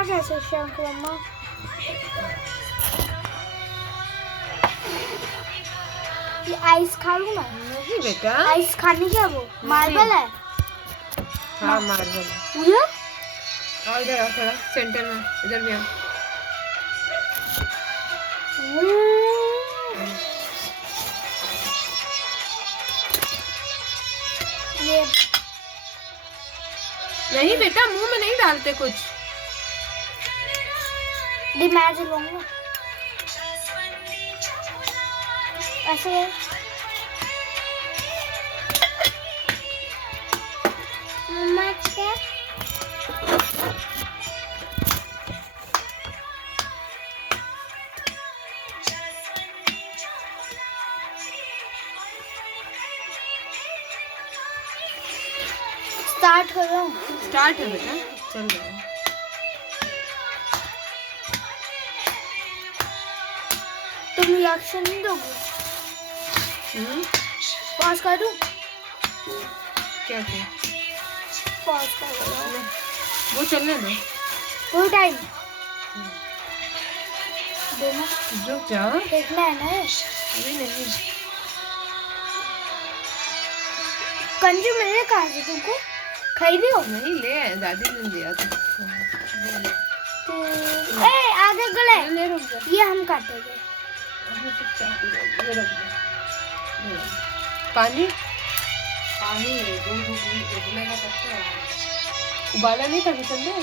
क्या कह सकते हैं अंकल अम्मा? ये आइस खा लूं मैं? नहीं बेटा, आइस खाने क्या वो मार्बल है? हाँ मार्बल। उधर और इधर आओ थोड़ा सेंटर में, इधर भी आओ। ये नहीं बेटा, मुंह में नहीं डालते कुछ। मैं लूंगा ऐसे। मम्मा क्या? स्टार्ट कर रहा हूँ। स्टार्ट है बेटा, चल रहा है। तुम रिएक्शन नहीं दोगे? पॉज कर दूँ? क्या क्या? पॉज कर रहा हूँ। वो चलने दो। फुल टाइम देना। रुक जाओ। देखना है ना? अभी नहीं। कंजू मिले कहाँ से तुमको? खरीदी हो? नहीं ले आए, दादी ने दिया था। ए आगे गले। ले रुक जा। ये हम काटेंगे। ये रख दो। पानी पानी दूध उबलेगा तब तो। उबाला नहीं था किचन में?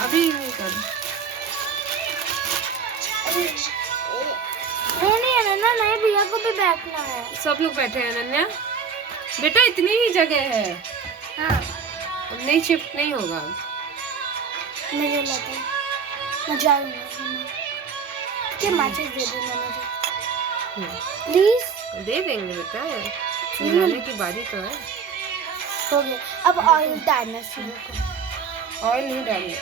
अभी नहीं कर। नहीं अनन्या, नए भैया को भी बैठना है। सब लोग बैठे हैं अनन्या। बेटा इतनी ही जगह है। हाँ नहीं शिफ्ट नहीं होगा। मुझे लगा मैं जाऊंगा। क्या माचिस दे देना मुझे प्लीज। दे देंगे बेटा, जलाने की बारी तो है। हो गया, अब ऑयल डालना शुरू करो। ऑयल नहीं डालना।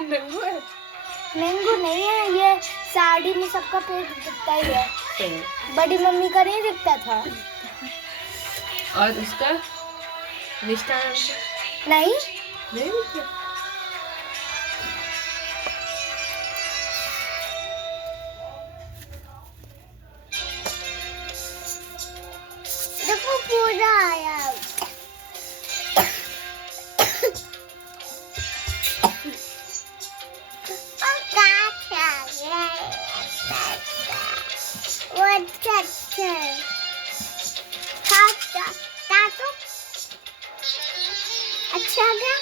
नींबू है? नींबू नहीं है, ये साड़ी में सबका पेट दिखता ही है। बड़ी मम्मी का नहीं दिखता था। और उसका निष्ठा नहीं नहीं दिखता। देखो पूरा आया। अच्छा गया?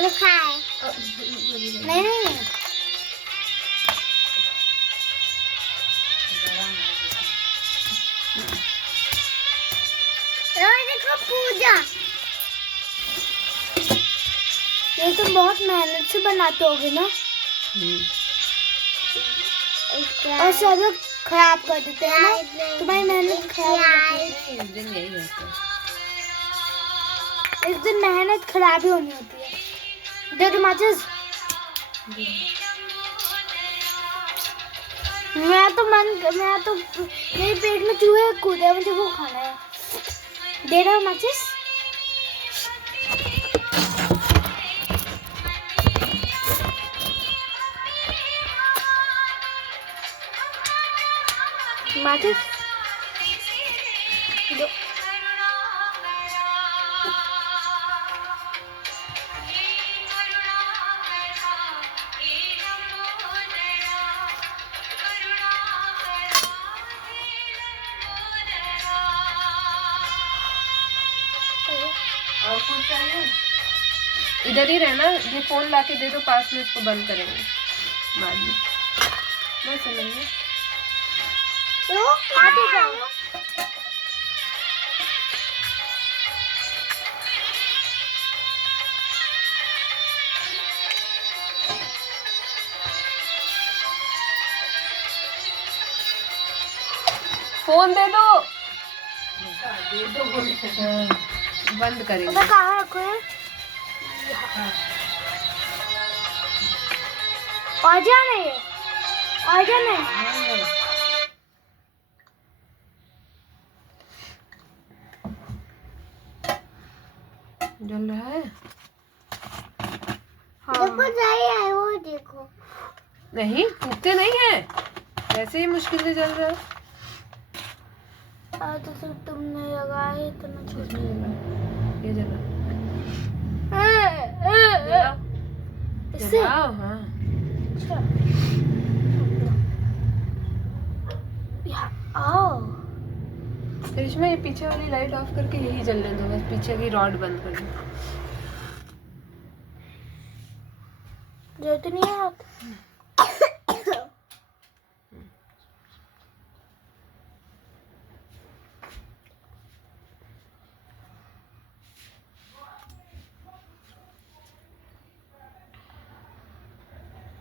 लिखा है? नहीं नहीं देखो पूजा, ये तुम बहुत मेहनत से बनाते होगे ना? और सब लोग खराब कर देते हैं ना, तुम्हारी मेहनत खराब होती है। एक दिन यही होता है। एक दिन मेहनत खराब ही होनी होती है। दे दो माचिस। मैं तो मेरे पेट में चूहे कूदे, मुझे वो खाना है। दे रहा हूँ माचिस। माचिस दो। और कुछ चाहिए? इधर ही रहना, ये फोन लाके दे दो पास में, इसको बंद करेंगे बाद में। मैं समझ आगे जाओ। फोन दे दो। बंद करेंगे। तो कहाँ रखो है? और जाना है। आ जाना। जल रहा है। हाँ। देखो है वो देखो। नहीं फूकते नहीं है, वैसे ही मुश्किल से जल रहा है। तो सिर्फ तुमने लगाया तो मैं छोटा ये जला इससे। जलाओ। हाँ अच्छा आओ। करिश्मा ये पीछे वाली लाइट ऑफ करके यही जलने दो, बस पीछे की रॉड बंद कर दो। जो तो नहीं है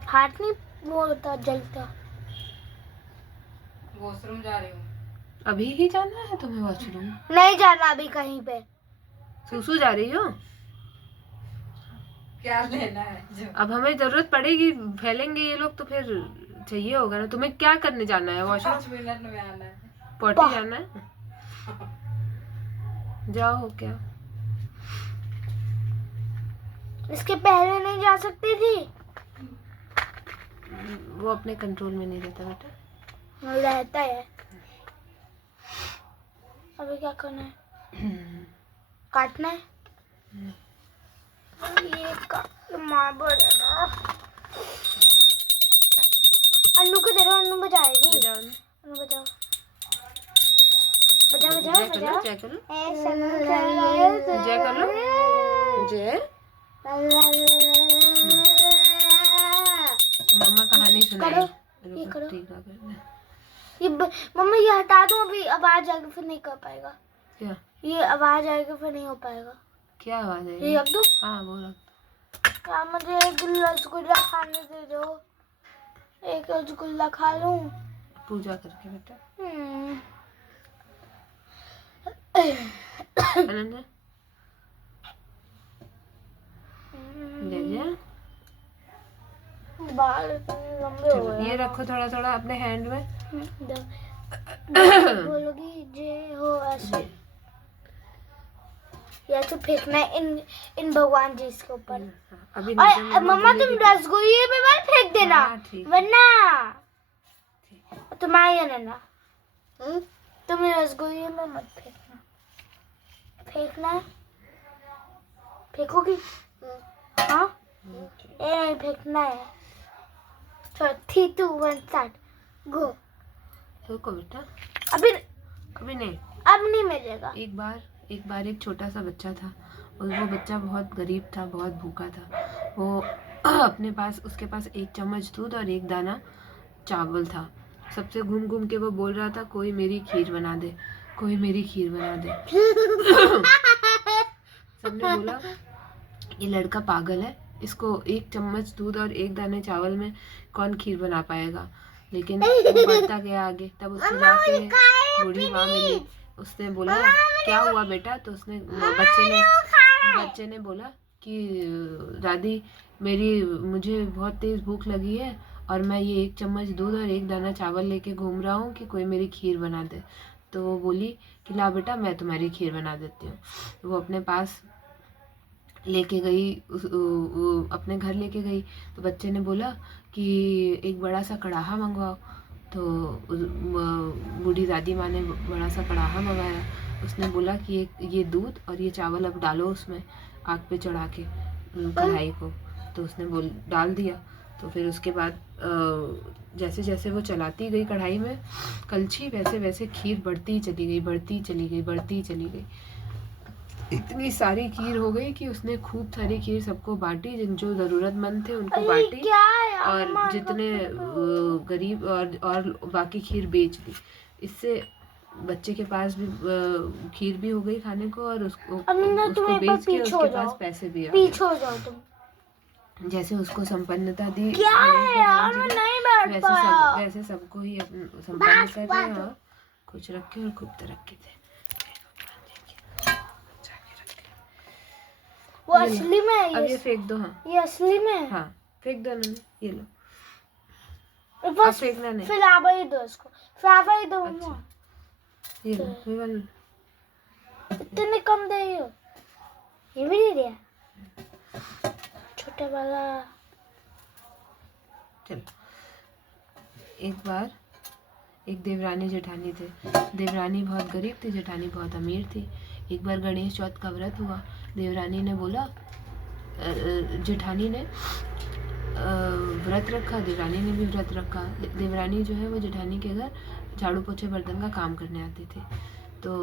हाथ नहीं वो होता जलता। वॉशरूम जा रही हूँ। अभी ही जाना है तुम्हें वॉशरूम? नहीं जाना अभी कहीं पे। सुसु जा रही हो? क्या लेना है जो? अब हमें जरूरत पड़ेगी, फैलेंगे ये लोग तो फिर चाहिए होगा ना। तुम्हें क्या करने जाना है वॉशरूम? 5 मिनट में आना है। पॉटी जाना है? जाओ। क्या इसके पहले नहीं जा सकती थी? वो अपने कंट्रोल में नहीं रहता बेटा। रहता है। अभी क्या करना है? काटना है। ये मार्बल है ना। अन्नू को दे दो, अन्नू बजाएगी। अन्नू बजाओ बजाओ बजाओ बजाओ। जय करो। जय कर लो। जय। मम्मा कहानी सुनाएगी। ये करो। ठीक है मम्मा ये हटा दो, अभी आवाज आएगी फिर नहीं कर पाएगा। क्या? ये आवाज आएगी फिर नहीं हो पाएगा। क्या आवाज आएगी? ये रख दो। हाँ वो रख। यार मुझे एक रसगुल्ला खाने दे दो, एक रसगुल्ला खा लूं पूजा करके बेटा। अनन्या ले जा। बाल लंबे हो गए। ये रखो थोड़ा थोड़ा अपने हैंड में। बोलोगी जे हो ऐसे। या तो फेंकना है इन भगवान जी के ऊपर। अभी मम्मा तुम रसगुल्ले पे मत फेंक देना। वरना तुम्हारी है ना। तुम रसगुल्ले में मत फेंकना। फेंकना है? फेंकोगी? हाँ नहीं फेंकना है। 3, 2, 1 स्टार्ट गो। रुको बेटा। अभी नहीं, अब नहीं मिलेगा। एक बार एक छोटा सा बच्चा था, और वो बच्चा बहुत गरीब था, बहुत भूखा था। वो उसके पास 1 चम्मच दूध और 1 दाना चावल था। सबसे घूम घूम के वो बोल रहा था, कोई मेरी खीर बना दे, कोई मेरी खीर बना दे। सबने बोला ये लड़का पागल है, इसको 1 चम्मच दूध और 1 दाने चावल में कौन खीर बना पाएगा। लेकिन वो बढ़ता गया आगे। तब उसको जाके बूढ़ी माँ मिली। उसने बोला क्या हुआ बेटा? तो बच्चे ने बोला कि दादी मुझे बहुत तेज भूख लगी है, और मैं ये 1 चम्मच दूध और 1 दाना चावल लेके घूम रहा हूँ कि कोई मेरी खीर बना दे। तो वो बोली कि ला बेटा मैं तुम्हारी खीर बना देती हूँ। वो अपने पास लेके गई, अपने घर लेके गई। तो बच्चे ने बोला कि एक बड़ा सा कढ़ाहा मंगवाओ। तो बूढ़ी दादी माँ ने बड़ा सा कढ़ाहा मंगाया। उसने बोला कि ये दूध और ये चावल अब डालो उसमें, आग पे चढ़ा के कढ़ाई को। तो उसने डाल दिया। तो फिर उसके बाद जैसे जैसे वो चलाती गई कढ़ाई में कलछी, वैसे वैसे खीर बढ़ती चली गई। इतनी सारी खीर हो गई कि उसने खूब सारी खीर सबको बांटी, जो ज़रूरतमंद थे उनको बांटी, और जितने गरीब और बाकी खीर बेच दी। इससे बच्चे के पास भी खीर भी हो गई खाने को, और उसको बेच के उसके पास पैसे भी आ गए। पीछे हो जाओ तुम। जैसे उसको संपन्नता दी, क्या है यार मैं नहीं बैठ पाया। वैसे सबको ही संपन्न कर रहे हैं, और खुश रखे और खूब तरक्की दे। वो असली में है। अब ये फेंक दो। हाँ ये असली में है। हाँ फेंक दो। ये लो। अब बस फेंकना नहीं। फ्लावर ही दो उसको, फ्लावर ही दो अच्छा। मम्मा। ये लो, ये वाला। इतने कम दे रही हो, ये भी दे दिया छोटा वाला। चलो, एक बार एक देवरानी जेठानी थे। देवरानी बहुत गरीब थी, जेठानी बहुत अमीर थी। एक बार गणेश चौथ का व्रत हुआ। देवरानी ने बोला, जेठानी ने व्रत रखा, देवरानी ने भी व्रत रखा। देवरानी जो है वो जेठानी के घर झाड़ू पोछे बर्तन का काम करने आती थी। तो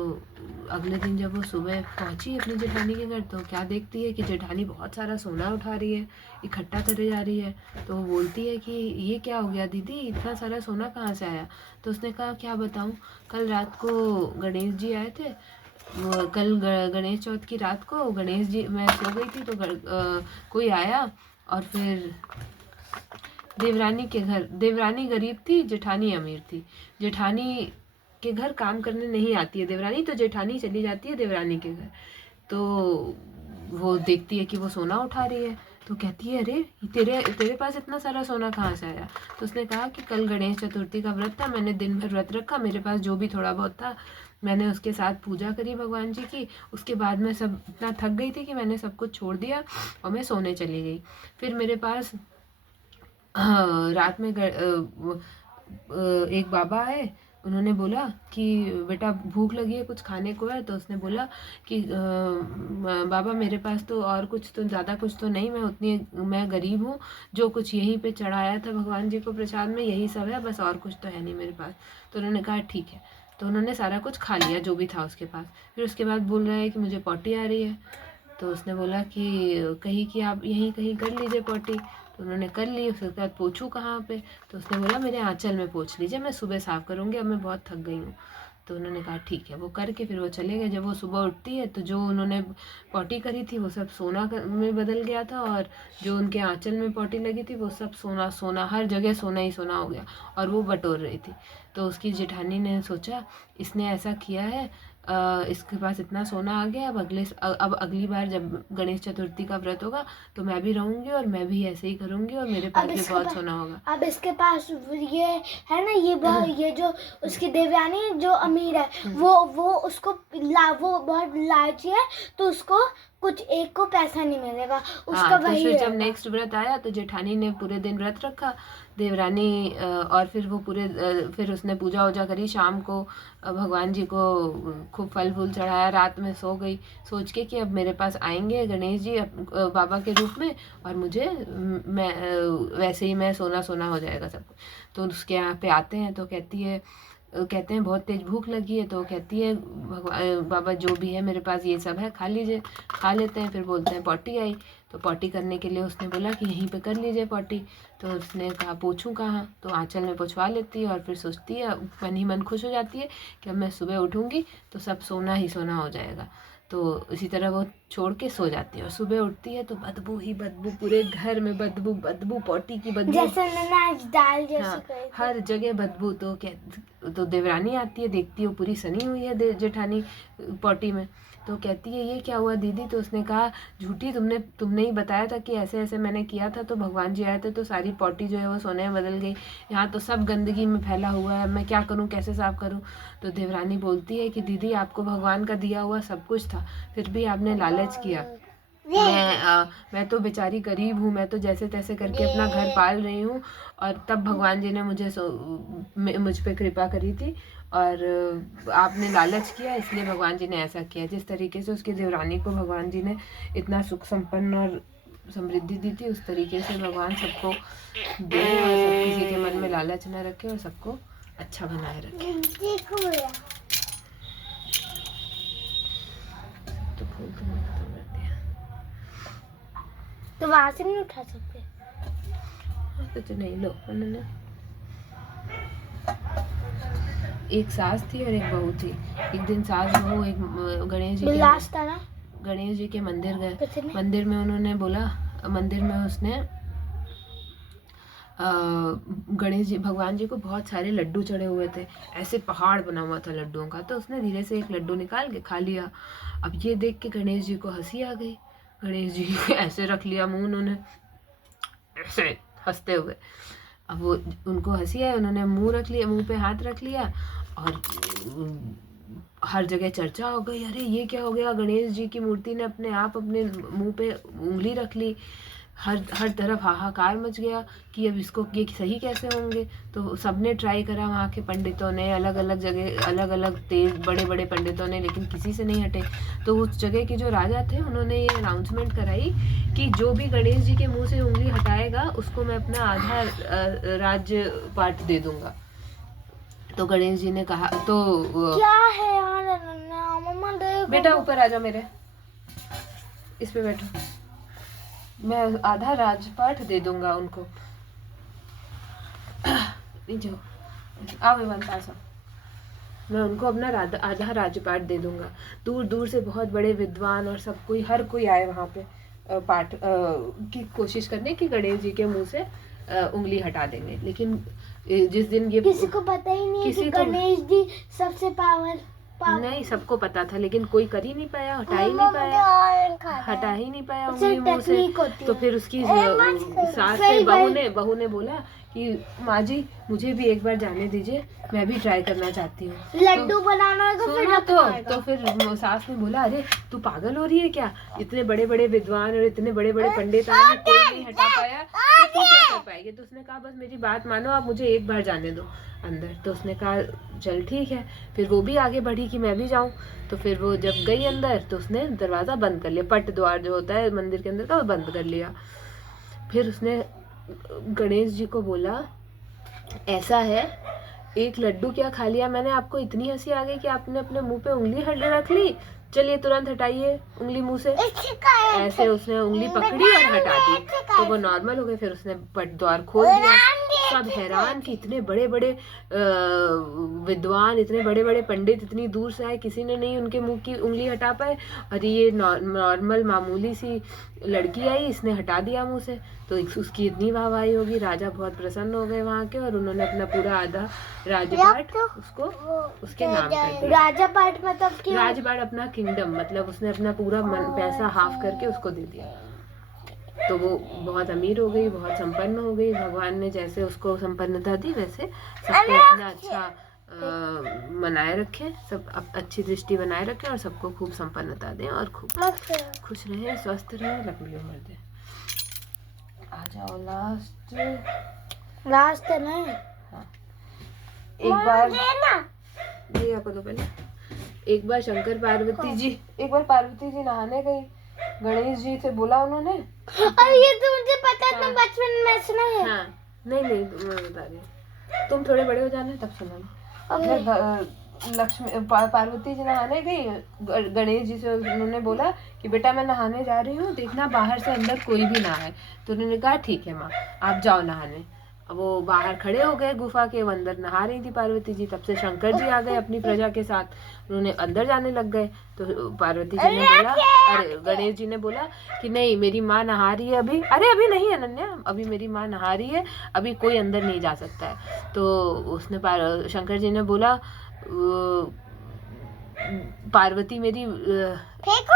अगले दिन जब वो सुबह पहुंची अपनी जेठानी के घर, तो क्या देखती है कि जेठानी बहुत सारा सोना उठा रही है, इकट्ठा करे जा रही है। तो वो बोलती है कि ये क्या हो गया दीदी, इतना सारा सोना कहाँ से आया? तो उसने कहा, क्या बताऊँ, कल रात को गणेश जी आए थे। कल गणेश चौथ की रात को गणेश जी, मैं सो गई थी तो कोई आया और फिर देवरानी के घर, देवरानी गरीब थी, जेठानी अमीर थी। जेठानी के घर काम करने नहीं आती है देवरानी, तो जेठानी चली जाती है देवरानी के घर। तो वो देखती है कि वो सोना उठा रही है, तो कहती है, अरे तेरे पास इतना सारा सोना कहाँ से आया? तो उसने कहा कि कल गणेश चतुर्थी का व्रत था, मैंने दिन भर व्रत रखा, मेरे पास जो भी थोड़ा बहुत था मैंने उसके साथ पूजा करी भगवान जी की। उसके बाद मैं सब इतना थक गई थी कि मैंने सब कुछ छोड़ दिया और मैं सोने चली गई। फिर मेरे पास रात में एक बाबा आए। उन्होंने बोला कि बेटा भूख लगी है, कुछ खाने को है? तो उसने बोला कि बाबा मेरे पास तो और कुछ तो ज़्यादा कुछ तो नहीं, मैं गरीब हूँ, जो कुछ यहीं पे चढ़ाया था भगवान जी को प्रसाद में यही सब है, बस और कुछ तो है नहीं मेरे पास। तो उन्होंने कहा ठीक है। तो उन्होंने सारा कुछ खा लिया जो भी था उसके पास। फिर उसके बाद बोल रहा है कि मुझे पॉटी आ रही है। तो उसने बोला कि कहीं कि आप यहीं कहीं कर लीजिए पॉटी। तो उन्होंने कर ली। उसके बाद पोछूं कहाँ पे? तो उसने बोला मेरे आंचल में पोंछ लीजिए, मैं सुबह साफ़ करूँगी, अब मैं बहुत थक गई हूँ। तो उन्होंने कहा ठीक है। वो करके फिर वो चले गए। जब वो सुबह उठती है तो जो उन्होंने पॉटी करी थी वो सब सोना में बदल गया था, और जो उनके आंचल में पॉटी लगी थी वो सब सोना सोना, हर जगह सोना ही सोना हो गया, और वो बटोर रही थी। तो उसकी जेठानी ने सोचा इसने ऐसा किया है, इसके पास इतना सोना आ गया, अब अगली बार जब गणेश चतुर्थी का व्रत होगा तो मैं भी रहूँगी और मैं भी ऐसे ही करूँगी और मेरे पास भी बहुत सोना होगा। अब इसके पास ये है ना, ये जो उसकी देवयानी जो अमीर है वो उसको वो बहुत लालची है, तो उसको कुछ एक को पैसा नहीं मिलेगा उसका। तो वही फिर जब रहेगा। नेक्स्ट व्रत आया तो जेठानी ने पूरे दिन व्रत रखा, देवरानी और फिर वो फिर उसने पूजा वूजा करी। शाम को भगवान जी को खूब फल फूल चढ़ाया, रात में सो गई सोच के कि अब मेरे पास आएंगे गणेश जी बाबा के रूप में, और मुझे मैं वैसे ही मैं सोना सोना हो जाएगा सब कुछ। तो उसके यहाँ पे आते हैं तो कहते हैं बहुत तेज भूख लगी है। तो कहती है बाबा जो भी है मेरे पास ये सब है, खा लीजिए। खा लेते हैं। फिर बोलते हैं पॉटी आई। तो पॉटी करने के लिए उसने बोला कि यहीं पे कर लीजिए पॉटी। तो उसने कहा पोछूं कहाँ? तो आंचल में पोछवा लेती है, और फिर सोचती है, मन ही मन खुश हो जाती है कि अब मैं सुबह उठूँगी तो सब सोना ही सोना हो जाएगा। तो इसी तरह वो छोड़ के सो जाती है, और सुबह उठती है तो बदबू ही बदबू, पूरे घर में बदबू बदबू, पॉटी की बदबू, जैसे मैंने आज दाल जैसी हाँ, करी थी। हर जगह बदबू। तो देवरानी आती है, देखती है वो पूरी सनी हुई है जेठानी पॉटी में। तो कहती है ये क्या हुआ दीदी? तो उसने कहा झूठी, तुमने ही बताया था कि ऐसे ऐसे मैंने किया था, तो भगवान जी आए थे तो सारी पॉटी जो है वो सोने में बदल गई, यहाँ तो सब गंदगी में फैला हुआ है, मैं क्या करूँ, कैसे साफ करूँ? तो देवरानी बोलती है कि दीदी आपको भगवान का दिया हुआ सब कुछ था, फिर भी आपने लालच किया। मैं तो बेचारी गरीब हूँ, मैं तो जैसे तैसे करके अपना घर पाल रही हूँ, और तब भगवान जी ने मुझ पे कृपा करी थी, और आपने लालच किया इसलिए भगवान जी ने ऐसा किया। जिस तरीके से उसकी देवरानी को भगवान जी ने इतना सुख संपन्न और समृद्धि दी थी, उस तरीके से भगवान सबको दे और सब किसी के मन में लालच न रखे और सबको अच्छा बनाए रखे। तो फूल तुमने खत्म कर दिया, तो वहां से नहीं उठा सकते? कुछ नहीं। लो उन्होंने एक सास थी और एक बहू थी। एक दिन सास बहू एक गणेश जी के मंदिर गए। मंदिर में उन्होंने बोला, मंदिर में उसने गणेश जी भगवान जी को बहुत सारे लड्डू चढ़े हुए थे, ऐसे पहाड़ बना हुआ था लड्डुओं का। तो उसने धीरे से एक लड्डू निकाल के खा लिया। अब ये देख के गणेश जी को हंसी आ गई। गणेश जी ऐसे रख लिया मुंह उन्होंने, ऐसे हंसते हुए। अब वो उनको हंसी आई, उन्होंने मुंह रख लिया, मुंह पे हाथ रख लिया और हर जगह चर्चा हो गई, अरे ये क्या हो गया, गणेश जी की मूर्ति ने अपने आप अपने मुंह पे उंगली रख ली। हर तरफ हाहाकार मच गया कि अब इसको ये सही कैसे होंगे। तो सबने ट्राई करा, वहाँ के पंडितों ने अलग अलग जगह अलग अलग तेज बड़े बड़े पंडितों ने, लेकिन किसी से नहीं हटे। तो उस जगह के जो राजा थे उन्होंने ये अनाउंसमेंट कराई कि जो भी गणेश जी के मुंह से उंगली हटाएगा उसको मैं अपना आधा राज्य पाठ दे दूंगा। तो गणेश जी ने कहा, तो क्या है यार अनन्या, मम्मा देखो। बेटा ऊपर आ जाओ मेरे, इस पे बैठो, मैं आधा राजपाट दे दूंगा उनको। नीचे हो, आओ विवान पास आओ। मैं उनको अपना आधा राजपाट दे दूंगा। दूर दूर से बहुत बड़े विद्वान और सब कोई, हर कोई आए वहाँ पे पाठ की कोशिश करने की गणेश जी के मुंह से उंगली हटा देंगे। लेकिन जिस दिन ये किसी को पता ही नहीं है कि गणेश जी सबसे पावर नहीं, सबको पता था, लेकिन कोई कर ही नहीं पाया, हटा ही नहीं पाया उंगली मुंह से। तो फिर उसकी सास से बहू ने बोला कि माँ जी मुझे भी एक बार जाने दीजिए, मैं भी ट्राई करना चाहती हूँ लड्डू बनाना है तो फिर सास ने बोला, अरे तू पागल हो रही है क्या, इतने बड़े बड़े विद्वान और इतने बड़े बड़े पंडित आए, कोई नहीं हटा पाया, तो तू क्या कर पाएगी। तो उसने कहा बस मेरी बात मानो, आप मुझे एक बार जाने दो अंदर। तो उसने कहा चल ठीक है। फिर वो भी आगे बढ़ी कि मैं भी जाऊं। तो फिर वो जब गई अंदर तो उसने दरवाज़ा बंद कर लिया, पट द्वार जो होता है मंदिर के अंदर का, वो बंद कर लिया। फिर उसने गणेश जी को बोला, ऐसा है एक लड्डू क्या खा लिया मैंने, आपको इतनी हंसी आ गई कि आपने अपने मुंह पे उंगली रख ली, चलिए तुरंत हटाइए उंगली मुंह से। ऐसे उसने उंगली पकड़ी और हटा दी तो वो नॉर्मल हो गए। फिर उसने पट द्वार खोल दिया। सब हैरान कि इतने बड़े बड़े विद्वान, इतने बड़े बड़े पंडित इतनी दूर से आए, किसी ने नहीं उनके मुंह की उंगली हटा पाए, और ये नॉर्मल मामूली सी लड़की आई, इसने हटा दिया मुंह से। तो उसकी इतनी वाहवाही होगी, राजा बहुत प्रसन्न हो गए वहाँ के, और उन्होंने अपना पूरा आधा राजपाट उसको उसके नाम कर दिया। राजपाट मतलब कि राजपाट अपना किंगडम, मतलब उसने अपना पूरा पैसा हाफ करके उसको दे दिया। तो वो बहुत अमीर हो गई, बहुत संपन्न हो गई। भगवान ने जैसे उसको संपन्नता दी वैसे सबको अपना अच्छा बनाए रखे, सब अच्छी दृष्टि बनाए रखे और सबको खूब संपन्नता दें और खूब खुश रहे, स्वस्थ रहे, लंबी उम्र दें। आ जाओ लास्ट है ना। हाँ, एक बार ये आपको तो पहले एक बार शंकर पार्वती जी, एक बार पार्वती जी नहाने गई, गणेश जी से बोला उन्होंने, अरे ये तो मुझे पता है, तुम बचपन में सुना है। हाँ नहीं मैं बता रही हूँ, तुम थोड़े बड़े हो जाना तब सुनाना। लक्ष्मी पार्वती जी नहाने गई, गणेश जी से उन्होंने बोला कि बेटा मैं नहाने जा रही हूँ, देखना बाहर से अंदर कोई भी ना आए। तो उन्होंने कहा ठीक है माँ, आप जाओ नहाने। वो बाहर खड़े हो गए गुफा के, वो अंदर नहा रही थी पार्वती जी। तब से शंकर जी आ गए अपनी प्रजा के साथ, उन्होंने अंदर जाने लग गए। तो पार्वती जी ने बोला, अरे गणेश जी ने बोला कि नहीं मेरी माँ नहा रही है अभी। अरे अभी नहीं अनन्या, अभी मेरी माँ नहा रही है, अभी कोई अंदर नहीं जा सकता है। तो उसने शंकर जी ने बोला, पार्वती मेरी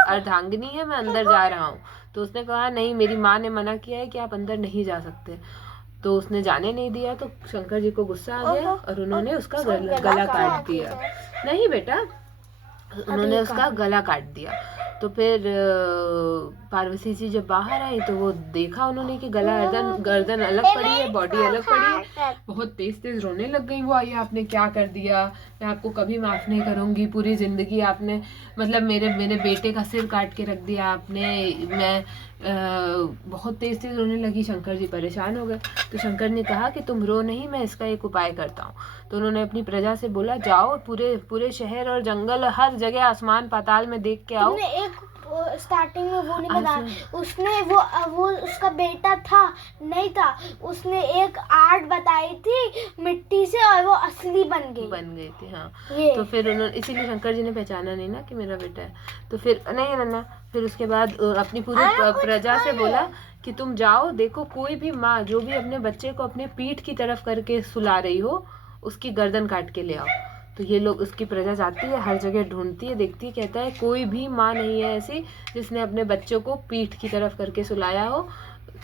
अर्धांगिनी है, मैं अंदर जा रहा हूँ। तो उसने कहा नहीं मेरी माँ ने मना किया है कि आप अंदर नहीं जा सकते। तो उसने जाने नहीं दिया। तो शंकर जी को गुस्सा आ गया और उन्होंने उसका गला काट दिया। नहीं बेटा, उन्होंने उसका गला काट दिया। तो फिर पार्वती जी जब बाहर आई तो वो देखा उन्होंने कि गर्दन अलग पड़ी है, बॉडी अलग पड़ी है। बहुत तेज तेज रोने लग गई वो। आई आपने क्या कर दिया, मैं आपको कभी माफ़ नहीं करूँगी, पूरी ज़िंदगी आपने मतलब मेरे बेटे का सिर काट के रख दिया आपने। मैं बहुत तेज तेज रोने लगी। शंकर जी परेशान हो गए। तो शंकर ने कहा कि तुम रो नहीं, मैं इसका एक उपाय करता हूँ। तो उन्होंने अपनी प्रजा से बोला, जाओ पूरे शहर और जंगल हर जगह आसमान पाताल में देख के आओ। स्टार्टिंग में वो नहीं बताया उसने, वो उसका बेटा था नहीं था, उसने एक आर्ट बताई थी मिट्टी से और वो असली बन गई थी। हाँ तो फिर उन्होंने, इसीलिए शंकर जी ने पहचाना नहीं ना कि मेरा बेटा है। तो फिर नहीं ना, फिर उसके बाद अपनी पूरी प्रजा से बोला कि तुम जाओ, देखो कोई भी माँ जो भी अपने बच्चे को अपने पीठ की तरफ करके सुला रही हो उसकी गर्दन काट के ले आओ। तो ये लोग, उसकी प्रजा जाती है, हर जगह ढूंढती है, देखती है, कहता है कोई भी माँ नहीं है ऐसी जिसने अपने बच्चों को पीठ की तरफ करके सुलाया हो।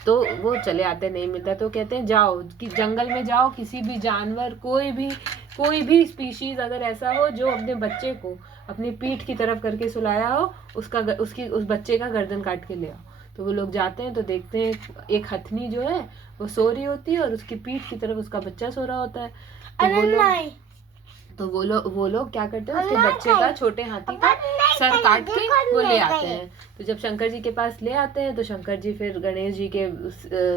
तो वो चले आते, नहीं मिलता तो कहते हैं जाओ कि जंगल में जाओ, किसी भी जानवर, कोई भी स्पीशीज अगर ऐसा हो जो अपने बच्चे को अपनी पीठ की तरफ करके सुलाया हो, उस बच्चे का गर्दन काट के ले आओ। तो वो लोग जाते हैं तो देखते हैं एक हथनी जो है वो सो रही होती है और उसकी पीठ की तरफ उसका बच्चा सो रहा होता है। तो वो लोग क्या करते हैं, उसके बच्चे का, छोटे हाथी का सर काट के वो ले आते हैं। तो जब शंकर जी के पास ले आते हैं तो शंकर जी फिर गणेश जी के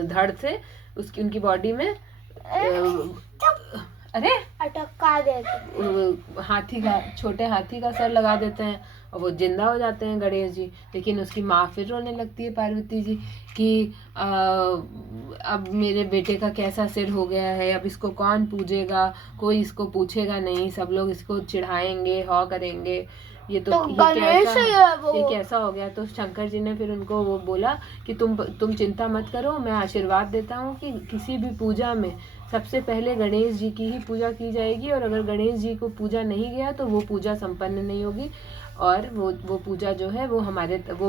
धड़ से उनकी बॉडी में अरे अटका देते, छोटे हाथी का सर लगा देते हैं और वो जिंदा हो जाते हैं गणेश जी। लेकिन उसकी माँ फिर रोने लगती है, पार्वती जी, कि अब मेरे बेटे का कैसा सिर हो गया है, अब इसको कौन पूजेगा, कोई इसको पूछेगा नहीं, सब लोग इसको चिढ़ाएंगे, हौ करेंगे, ये कैसा हो गया। तो शंकर जी ने फिर उनको वो बोला कि तुम चिंता मत करो, मैं आशीर्वाद देता हूँ कि किसी भी पूजा में सबसे पहले गणेश जी की ही पूजा की जाएगी, और अगर गणेश जी को पूजा नहीं गया तो वो पूजा संपन्न नहीं होगी, और वो पूजा जो है वो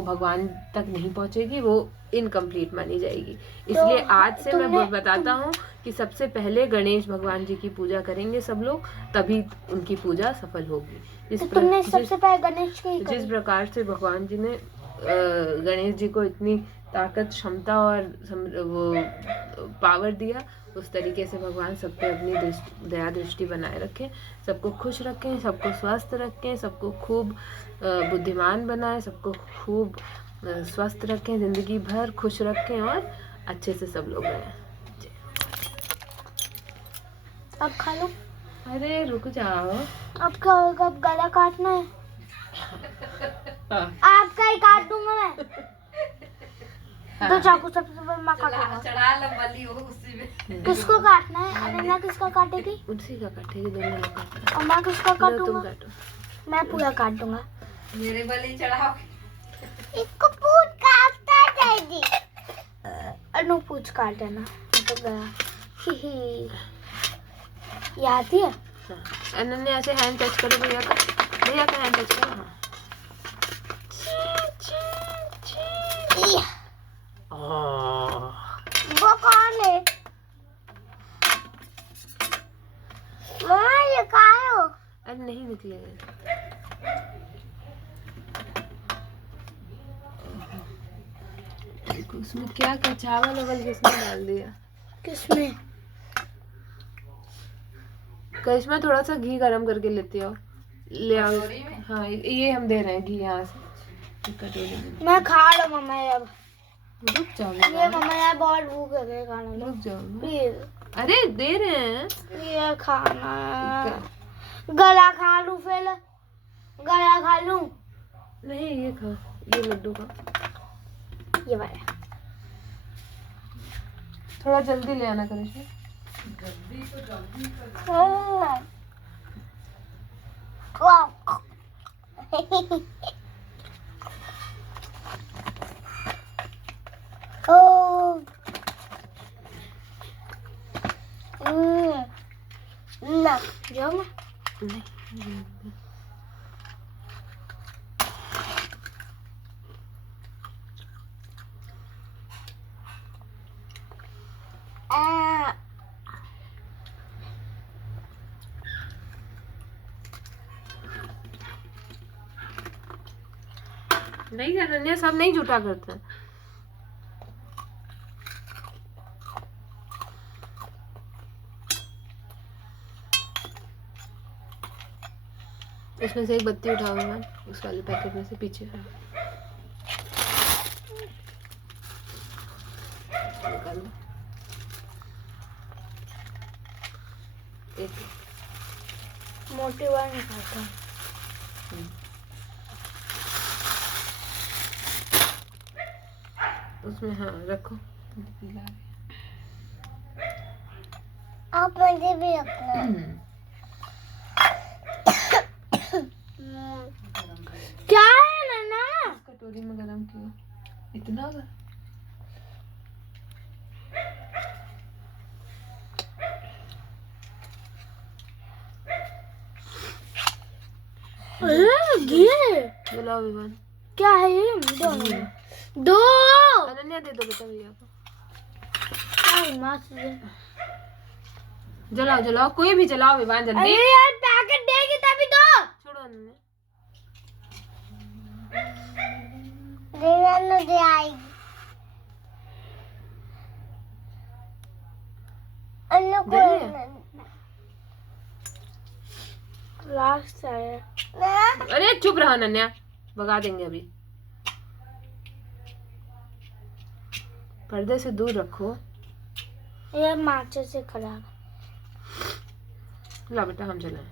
भगवान तक नहीं पहुंचेगी, वो इनकम्प्लीट मानी जाएगी। इसलिए आज से मैं बताता हूँ कि सबसे पहले गणेश भगवान जी की पूजा करेंगे सब लोग, तभी उनकी पूजा सफल होगी। सबसे पहले गणेश की जिस प्रकार से भगवान जी ने गणेश जी को इतनी ताकत, क्षमता और वो पावर दिया, उस तरीके से भगवान सब पे अपनी दया दृष्टि बनाए रखें, सबको खुश रखें, सबको स्वस्थ रखें, सबको खूब बुद्धिमान बनाएं, सबको खूब स्वस्थ रखें, जिंदगी भर खुश रखें और अच्छे से सब लोग रहें। अब खा लो। अरे रुक जाओ, अब क्या होगा, अब गला काटना है। आपका ही काट दूंगा मैं। तो चाकू सबसे पहले मैं काटूंगा। चढ़ा लंबली हो उसी में। किसको काटना है? अनन्या किसका काटेगी? उसी का काटेगी, दोनों लोग काटना। और मैं किसका काटूंगा? तुम काटो। मैं पूरा काट दूंगा। मेरे बलि चढ़ाओ। इसको पूछ काटता जाएगी। अनु पूछ काट देना। तो गया। ये आती है? अनन्या ऐसे हैंड टच करो भैया का हैंड टच करो। वो कौन है? मम्मा ये कहाँ हो? अरे नहीं निकलेगा। उसमें क्या चावल किसने डाल दिया? किसमें? करिश्मा थोड़ा सा घी गरम करके लेते हो, ले आओ। हाँ ये हम दे रहे हैं घी यहाँ से कटोरी में। मैं खा लो मम्मा अब। रुक जाओ, ये मम्मा यार बहुत भूख लग रही है, खाना लो। रुक जाओ प्लीज। अरे दे रहे हैं। ये खाना गला खा लूं, फिर गला खा लूं। नहीं ये खा, ये लड्डू खा। ये वाला थोड़ा जल्दी ले आना करिश्मा। ना जाओ ना। नहीं अनन्या, सब नहीं झूठा करते हैं। इसमें से एक बत्ती उठाओ मैम, उस वाले पैकेट में से पीछे निकाल दो। एक मोटी वाला निकालता हूँ। उसमें हाँ रखो। आप मुझे भी रखना। क्या है नन्ना? कटोरी में गरम किया इतना घी बुलाओ विमान। क्या है ये? दो अनन्या दे दो बेटा भैया को। मस्त है। जलाओ जलाओ, कोई भी जलाओ विवान जल्दी। अरे यार पैकेट देगी तभी तो। छोड़ो अन्नू। देवान दे आएगी। अन्नू को लास्ट है। अरे चुप रहा नन्या, भगा देंगे अभी। पर्दे से दूर रखो। ये माचिस से खराब। ला बेटा हम जलाएं।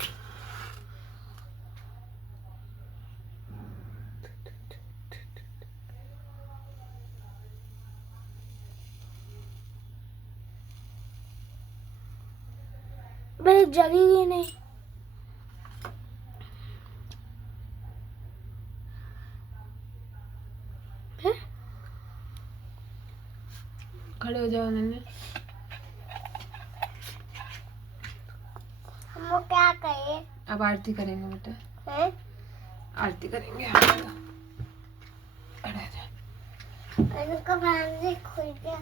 भाई जलेगी नहीं। खड़े हो जाओ नन्या। हम क्या करें? अब आरती करेंगे बेटा, हैं? आरती करेंगे। अरे इनका फैमिली खुल गया।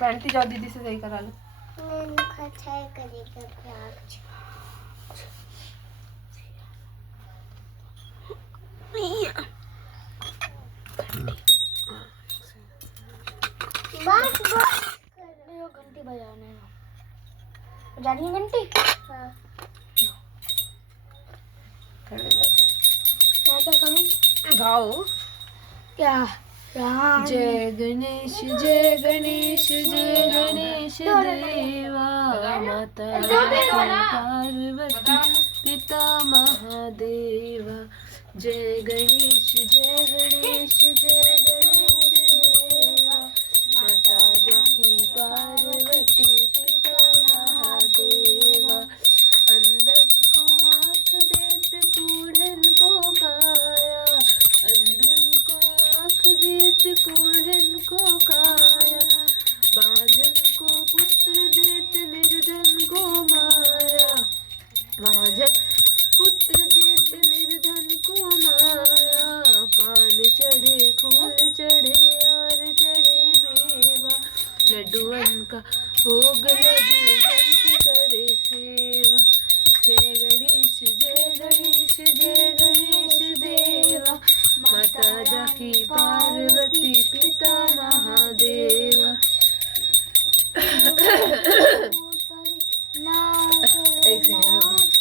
पैंटी जाओ दीदी से सही करा लो। इनका अच्छा करेगा प्याज। बस घंटी बजाने ना। बजा रही है घंटी? हाँ। खड़े जाओ। क्या क्या करूँ? गाओ। क्या? राम। जय गणेश जय गणेश जय गणेश देवा, माता पार्वती पिता महादेवा। जय गणेश जय गणेश जय गणेश देवा, माता जकी पार्वती पिता महादेवा। अंधन को आँख देत कूढ़न को काया, अंधन को आँख देत कूढ़न को काया। बांझन को पुत्र देत निर्धन को माया, बांझन पुत्र देत निर्धन को माया। पान चढ़े फूल चढ़े और चढ़े मेवा, लड्डुअन का भोग लगे संत करे सेवा। जय गणेश जय गणेश जय गणेश देवा, माता जाकी पार्वती पिता महादेवा। एक सेकंड।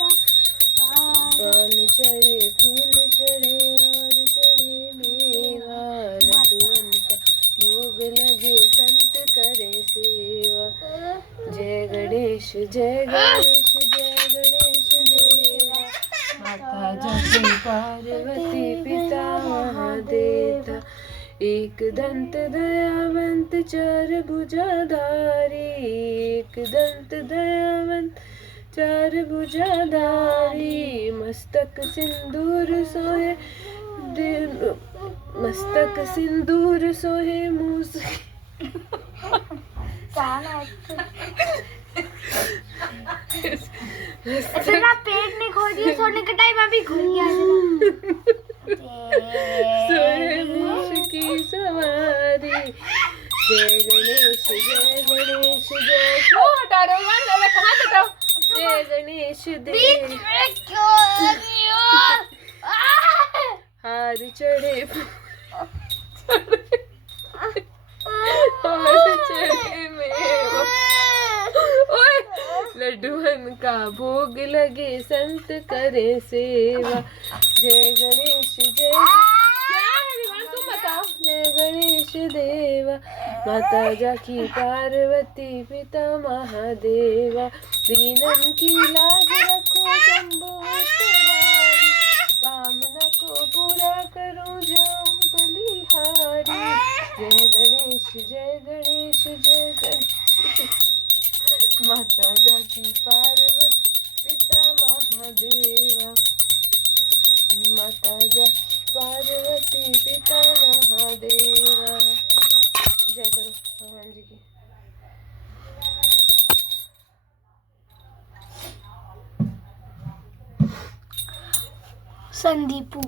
पान चढ़े फूल चढ़े और चढ़े मेवा, लड्डुअन का भोग लगे संत करे सेवा। जय गणेश जय गणेश जय गणेश देवा, माता जाकी पार्वती पिता महादेवा। एक दंत दयावंत चार भुजाधारी, एक दंत दयावंत चार भुजाधारी। मस्तक सिंदूर सोहे मस्तक सिंदूर सोहे मूस। इतना पेट नहीं खोल दिया, सोने के टाइम अभी खुल गया। सोहे मूस की सवारी। जय गणेश जय गणेश जय। हटा रहे हो कहाँ से तो। जय गणेश देव हार चढ़े हार चढ़े मेवा, ओए लड्डुअन का भोग लगे संत करे सेवा। जय गणेश जय। क्या है विवान तुम बताओ। जय गणेश देवा, माता जाकी पार्वती पिता महादेवा। दीनन की लाज रखो शंभु तिहारी, कामना को पूरा करूं जाऊं बलिहारी। जय गणेश जय गणेश जय गणेश, माता जाकी पार्वती पिता महादेवा, माता जाकी पार्वती पिता महादेवा। जय करो भगवान जी की। संदीपू।